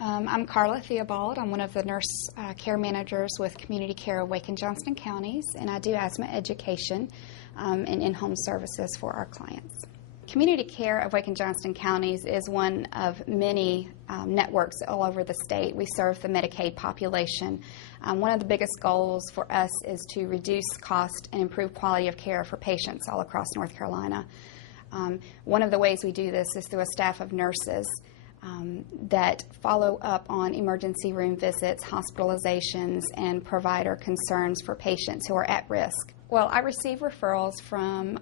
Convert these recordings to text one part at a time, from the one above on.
I'm Carla Theobald. I'm one of the nurse care managers with Community Care of Wake and Johnston counties, and I do asthma education and in-home services for our clients. Community Care of Wake and Johnston counties is one of many networks all over the state. We serve the Medicaid population. One of the biggest goals for us is to reduce cost and improve quality of care for patients all across North Carolina. One of the ways we do this is through a staff of nurses that follow up on emergency room visits, hospitalizations, and provider concerns for patients who are at risk. Well, I receive referrals from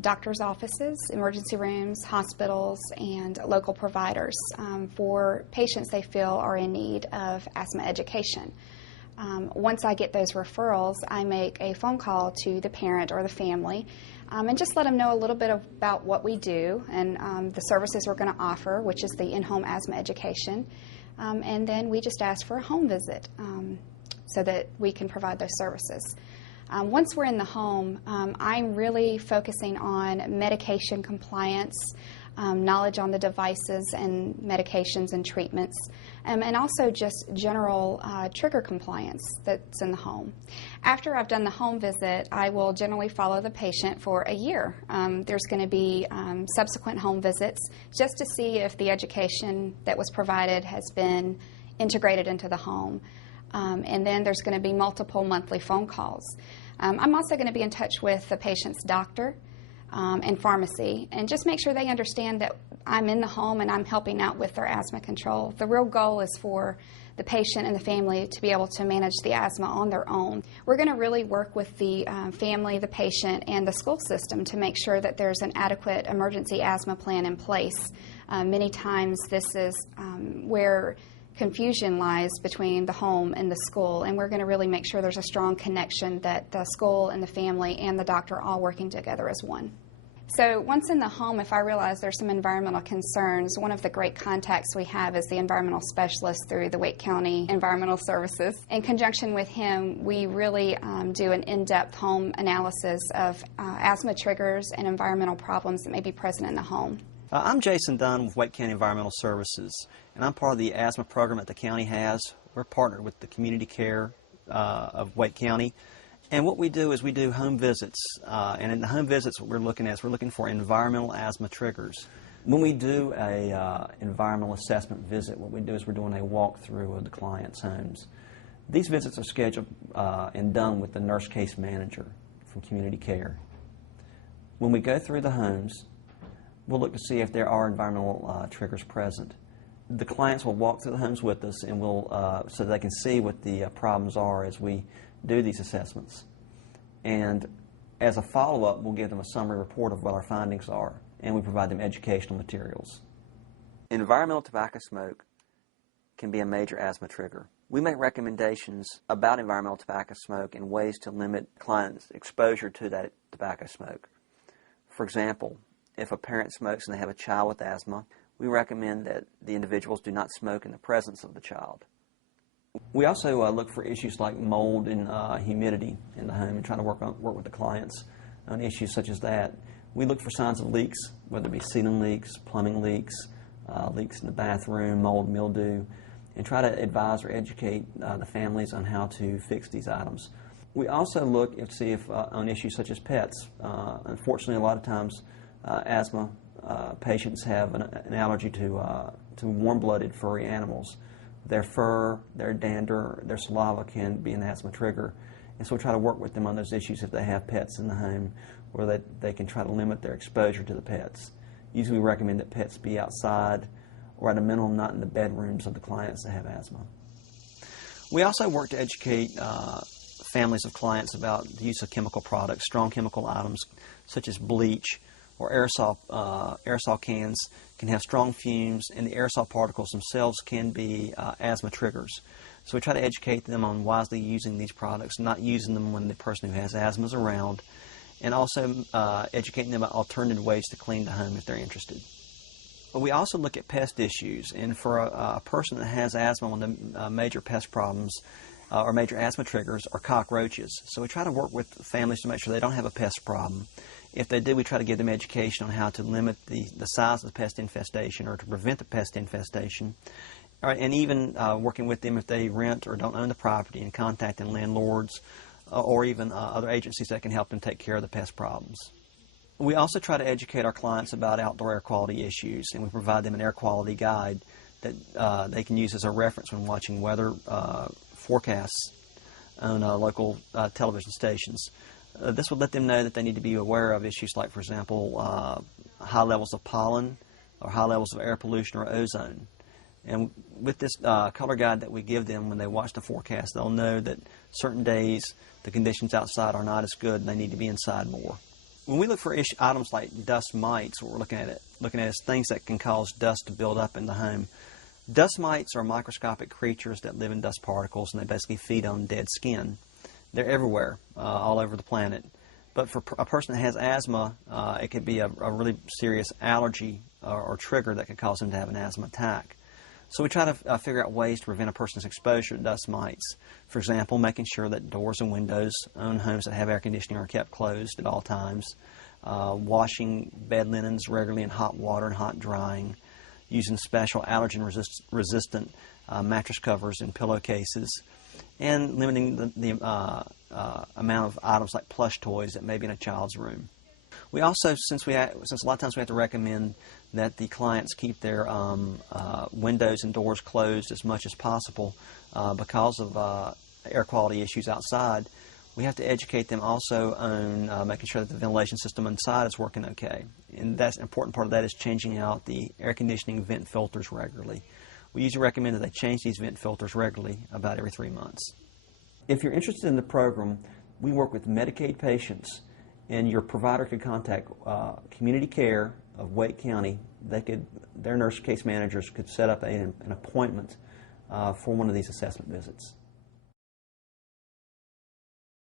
doctors' offices, emergency rooms, hospitals, and local providers for patients they feel are in need of asthma education. Once I get those referrals, I make a phone call to the parent or the family and just let them know a little bit about what we do and the services we're going to offer, which is the in-home asthma education. And then we just ask for a home visit so that we can provide those services. Once we're in the home, I'm really focusing on medication compliance, knowledge on the devices and medications and treatments, and also just general trigger compliance that's in the home. After I've done the home visit, I will generally follow the patient for a year. There's going to be subsequent home visits just to see if the education that was provided has been integrated into the home. And then there's going to be multiple monthly phone calls. I'm also going to be in touch with the patient's doctor and pharmacy and just make sure they understand that I'm in the home and I'm helping out with their asthma control. The real goal is for the patient and the family to be able to manage the asthma on their own. We're going to really work with the family, the patient, and the school system to make sure that there's an adequate emergency asthma plan in place. Many times this is where confusion lies between the home and the school, and we're going to really make sure there's a strong connection that the school and the family and the doctor are all working together as one. So once in the home, if I realize there's some environmental concerns, one of the great contacts we have is the environmental specialist through the Wake County Environmental Services. In conjunction with him, we really do an in-depth home analysis of asthma triggers and environmental problems that may be present in the home. I'm Jason Dunn with Wake County Environmental Services, and I'm part of the asthma program that the county has. We're partnered with the Community Care of Wake County, and what we do is we do home visits, and in the home visits what we're looking for environmental asthma triggers. When we do a environmental assessment visit, what we do is we're doing a walkthrough of the client's homes. These visits are scheduled and done with the nurse case manager from Community Care. When we go through the homes, we'll look to see if there are environmental triggers present. The clients will walk through the homes with us, and so they can see what the problems are as we do these assessments. And as a follow-up, we'll give them a summary report of what our findings are, and we provide them educational materials. Environmental tobacco smoke can be a major asthma trigger. We make recommendations about environmental tobacco smoke and ways to limit clients' exposure to that tobacco smoke. For example, if a parent smokes and they have a child with asthma, we recommend that the individuals do not smoke in the presence of the child. We also look for issues like mold and humidity in the home and try to work with the clients on issues such as that. We look for signs of leaks, whether it be ceiling leaks, plumbing leaks, leaks in the bathroom, mold, mildew, and try to advise or educate the families on how to fix these items. We also look to see if on issues such as pets. Unfortunately, a lot of times asthma patients have an allergy to warm-blooded furry animals. Their fur, their dander, their saliva can be an asthma trigger. And so we try to work with them on those issues if they have pets in the home, or that they can try to limit their exposure to the pets. Usually we recommend that pets be outside or at a minimum not in the bedrooms of the clients that have asthma. We also work to educate families of clients about the use of chemical products, strong chemical items such as bleach or aerosol cans can have strong fumes, and the aerosol particles themselves can be asthma triggers. So we try to educate them on wisely using these products, not using them when the person who has asthma is around, and also educating them about alternative ways to clean the home if they're interested. But we also look at pest issues, and for a person that has asthma, one of the major pest problems or major asthma triggers are cockroaches. So we try to work with families to make sure they don't have a pest problem. If they do, we try to give them education on how to limit the size of the pest infestation or to prevent the pest infestation. All right, and even working with them if they rent or don't own the property, and contacting landlords or even other agencies that can help them take care of the pest problems. We also try to educate our clients about outdoor air quality issues, and we provide them an air quality guide that they can use as a reference when watching weather forecasts on local television stations. This would let them know that they need to be aware of issues like, for example, high levels of pollen or high levels of air pollution or ozone. And with this color guide that we give them when they watch the forecast, they'll know that certain days the conditions outside are not as good and they need to be inside more. When we look for items like dust mites, what we're looking at is things that can cause dust to build up in the home. Dust mites are microscopic creatures that live in dust particles, and they basically feed on dead skin. They're everywhere, all over the planet. But for a person that has asthma, it could be a really serious allergy or trigger that could cause them to have an asthma attack. So we try to figure out ways to prevent a person's exposure to dust mites. For example, making sure that doors and windows on homes that have air conditioning are kept closed at all times, washing bed linens regularly in hot water and hot drying, using special allergen-resistant mattress covers and pillowcases, and limiting the amount of items like plush toys that may be in a child's room. We also, since a lot of times we have to recommend that the clients keep their windows and doors closed as much as possible because of air quality issues outside, we have to educate them also on making sure that the ventilation system inside is working okay. And that's an important part of that is changing out the air conditioning vent filters regularly. We usually recommend that they change these vent filters regularly, about every 3 months. If you're interested in the program, we work with Medicaid patients, and your provider could contact Community Care of Wake County. Their nurse case managers could set up an appointment for one of these assessment visits.